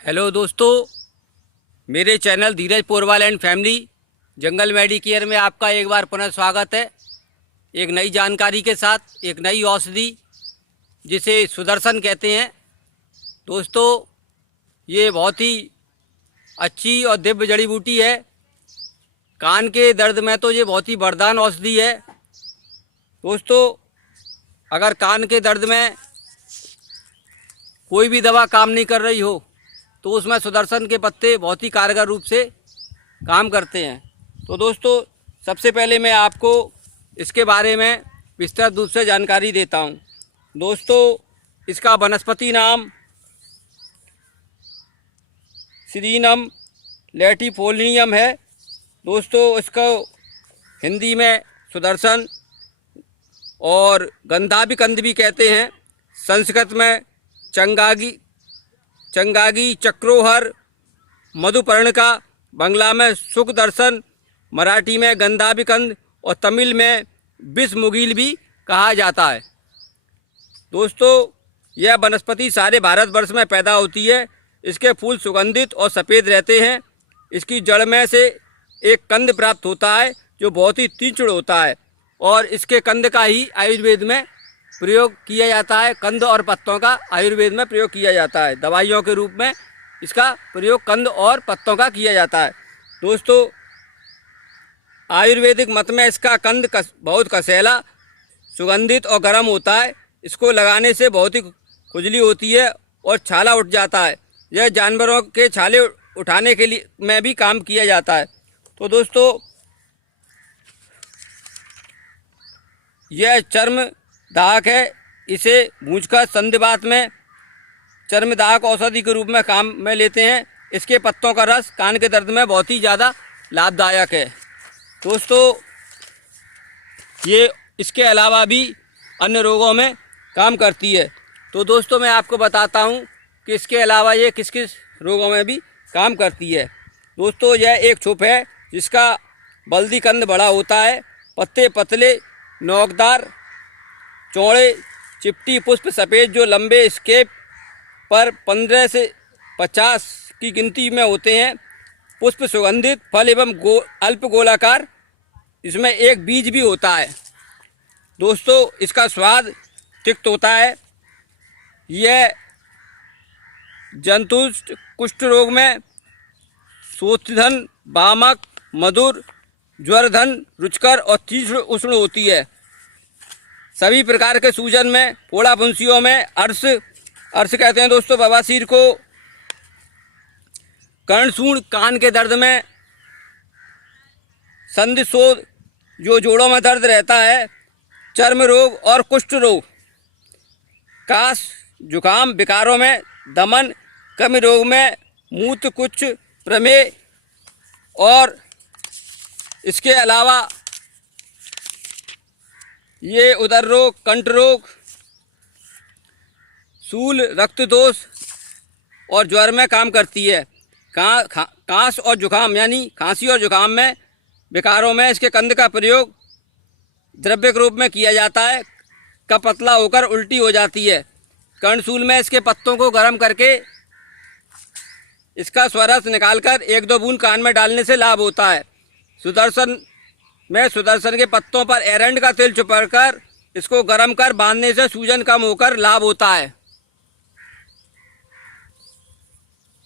Hello दोस्तों, मेरे channel Dheeraj Porwal and family jungle Medicare में आपका एक बार पुनः स्वागत है। एक नई जानकारी के साथ एक नई औषधि जिसे सुदर्शन कहते हैं। दोस्तों, ये बहुत ही अच्छी और दिव्य जड़ी बूटी है। कान के दर्द में तो ये बहुत ही वरदान औषधि है। दोस्तों, अगर कान के दर्द में कोई भी दवा काम नहीं कर रही हो तो उसमें सुदर्शन के पत्ते बहुत ही कारगर रूप से काम करते हैं। तो दोस्तों, सबसे पहले मैं आपको इसके बारे में विस्तृत रूप से जानकारी देता हूं। दोस्तों, इसका वनस्पति नाम सीरियम लैटिफोलियम है। दोस्तों, इसको हिंदी में सुदर्शन और गंधाभिकंद भी कहते हैं। संस्कृत में चंगागी चक्रोहर मधुपर्णिका, बांग्ला में सुखदर्शन, मराठी में गंधाभिकंद और तमिल में विषमुगील भी कहा जाता है। दोस्तों, यह वनस्पति सारे भारतवर्ष में पैदा होती है। इसके फूल सुगंधित और सफ़ेद रहते हैं। इसकी जड़ में से एक कंद प्राप्त होता है जो बहुत ही तीक्ष्ण होता है और इसके कंद का ही आयुर्वेद में प्रयोग किया जाता है। कंद और पत्तों का आयुर्वेद में प्रयोग किया जाता है। दवाइयों के रूप में इसका प्रयोग कंद और पत्तों का किया जाता है। दोस्तों, आयुर्वेदिक मत में इसका कंद बहुत कसैला, सुगंधित और गर्म होता है। इसको लगाने से बहुत ही खुजली होती है और छाला उठ जाता है। यह जानवरों के छाले उठाने के लिए में भी काम किया जाता है। तो दोस्तों, यह चर्मदाहक है। इसे भूंजकर संधिवात में चर्मदाहक औषधि के रूप में काम में लेते हैं। इसके पत्तों का रस कान के दर्द में बहुत ही ज़्यादा लाभदायक है। दोस्तों, ये इसके अलावा भी अन्य रोगों में काम करती है। तो दोस्तों, मैं आपको बताता हूँ कि इसके अलावा ये किस किस रोगों में भी काम करती है। दोस्तों, यह एक छुप है जिसका बल्दी कंद बड़ा होता है। पत्ते पतले, नोकदार, चौड़े, चिपटी पुष्प सफ़ेद जो लंबे स्केप पर 15 से 50 की गिनती में होते हैं। पुष्प सुगंधित, फल एवं अल्प गोलाकार, इसमें एक बीज भी होता है। दोस्तों, इसका स्वाद तिक्त होता है। यह जंतुष्ट कुष्ठ रोग में शोथधन, वामक, मधुर, ज्वरधन, रुचकर और तीक्ष्ण उष्ण होती है। सभी प्रकार के सूजन में, फोड़ा फुंसियों में, अर्श कहते हैं दोस्तों बवासीर को, कर्णसूण कान के दर्द में, संधिशोथ जो जोड़ों में दर्द रहता है, चर्म रोग और कुष्ठ रोग, काश जुकाम विकारों में, दमन कमी रोग में, मूत्र कुछ प्रमेह और इसके अलावा ये उदर रोग, कंठ रोग, शूल, रक्त दोष और ज्वर में काम करती है। कांस और जुकाम यानी खांसी और जुकाम में विकारों में इसके कंद का प्रयोग द्रव्य के रूप में किया जाता है। कफ पतला होकर उल्टी हो जाती है। कर्णशूल में इसके पत्तों को गर्म करके इसका स्वरस निकालकर 1-2 बूंद कान में डालने से लाभ होता है। सुदर्शन के पत्तों पर एरंड का तेल छुपाकर इसको गर्म कर बांधने से सूजन कम होकर लाभ होता है।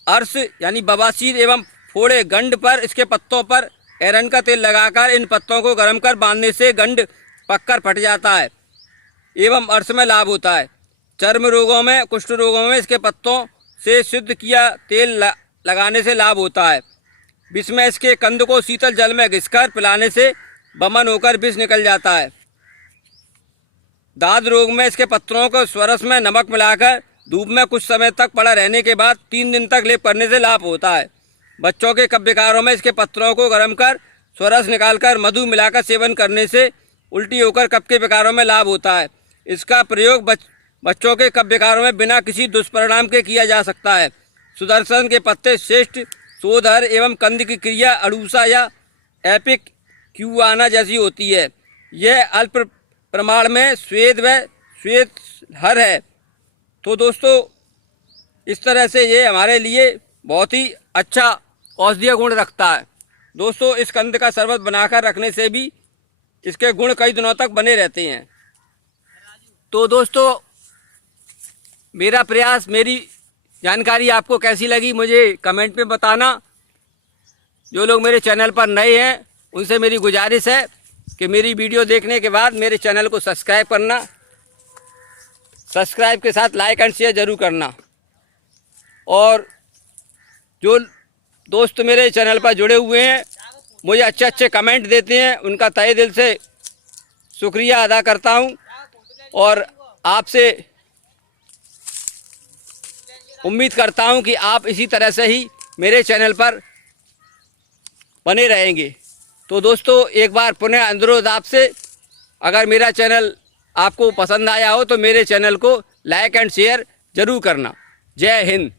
अर्श यानी बवासीर एवं फोड़े गंड पर इसके पत्तों पर एरंड का तेल लगाकर इन पत्तों को गर्म कर बांधने से गंड पककर फट जाता है एवं अर्श में लाभ होता है। चर्म रोगों में, कुष्ठ रोगों में इसके पत्तों से शुद्ध किया तेल लगाने से लाभ होता है। विष में इसके कंद को शीतल जल में घिसकर पिलाने से बमन होकर विष निकल जाता है। दाद रोग में इसके पत्तों को स्वरस में नमक मिलाकर धूप में कुछ समय तक पड़ा रहने के बाद 3 दिन तक लेप करने से लाभ होता है। बच्चों के कफ विकारों में इसके पत्तों को गर्म कर स्वरस निकालकर मधु मिलाकर सेवन करने से उल्टी होकर कफ के विकारों में लाभ होता है। इसका प्रयोग बच्चों के कफ विकारों में बिना किसी दुष्परिणाम के किया जा सकता है। सुदर्शन के पत्ते श्रेष्ठ शोधहर एवं कंद की क्रिया अड़ूसा या एपिक क्यूआना जैसी होती है। यह अल्प प्रमाण में श्वेत हर है। तो दोस्तों, इस तरह से ये हमारे लिए बहुत ही अच्छा औषधीय गुण रखता है। दोस्तों, इस कंद का शरबत बनाकर रखने से भी इसके गुण कई दिनों तक बने रहते हैं। तो दोस्तों, मेरा प्रयास, मेरी जानकारी आपको कैसी लगी मुझे कमेंट में बताना। जो लोग मेरे चैनल पर नए हैं उनसे मेरी गुजारिश है कि मेरी वीडियो देखने के बाद मेरे चैनल को सब्सक्राइब करना, सब्सक्राइब के साथ लाइक एंड शेयर ज़रूर करना। और जो दोस्त मेरे चैनल पर जुड़े हुए हैं, मुझे अच्छे अच्छे कमेंट देते हैं, उनका तहे दिल से शुक्रिया अदा करता हूं। और आपसे उम्मीद करता हूं कि आप इसी तरह से ही मेरे चैनल पर बने रहेंगे। तो दोस्तों, एक बार पुनः अनुरोध आपसे, अगर मेरा चैनल आपको पसंद आया हो तो मेरे चैनल को लाइक एंड शेयर ज़रूर करना। जय हिंद।